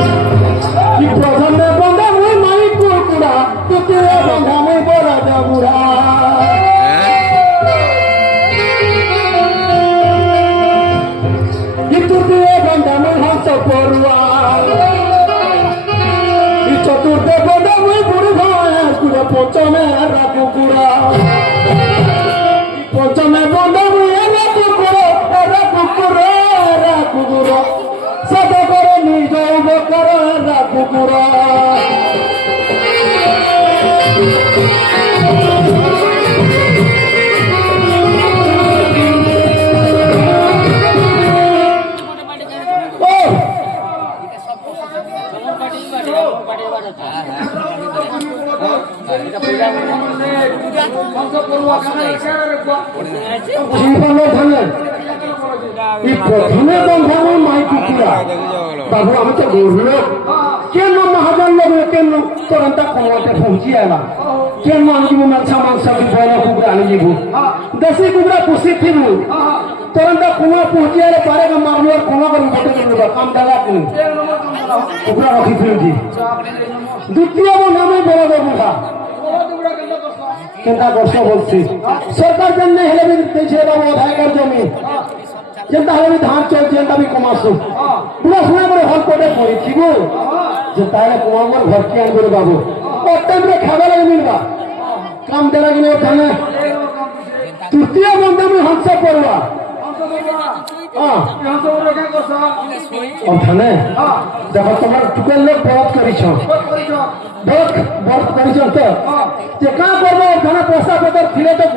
कि प्रथम बंधा मुई माई कुकुड़ा तृतीय बंधा मुई बड़ा जाबुड़ा कि तृतीय बंधा मुई हंस परुआ कि चतुर्थ बंधा मुई बुढ़ी भाया कुड़ा पंचमे हरा कुकुड़ा पंचमे बंधा मुई हरा कुकुड़ा सब करे निज उपकार हरा कुकुड़ा प्रथमे बंधाने माई कुकुड़ा बाबू आम तो गौर लोग केन महाजन लोग केन तुरंत कमटे पहुंची आला केन आनजु माछा मांस भी बड़ कुकुड़ा आनजु देसी कुकुड़ा पुषी थी तुरंत कुआ पहुंची आले पारे का मारलू और कुआ कर गोटे काम दादा कुकुड़ा रखी थी द्वितीय बंधाने बड़ बुढ़ा केनता वर्ष बोलছি सरकार जन्ने हेले भी देछे बाबू अधायकर जमी जेनता हेले भी धान चल जेनता भी कमासु पूरा सुना करे हल कोटे पड़ी थिबो जे ताले कुमार घर के आन करे बाबू ओ टाइम रे खाबे लगे मिलबा काम देला कि नहीं थाने तृतीय बंदा में हंस पड़वा हां यहां से और क्या करसा और थाने देखो तुम्हार टुकल लोग बहुत करिछो बहुत करिछो तो जे का करबो थाना पैसा पतर थिले तो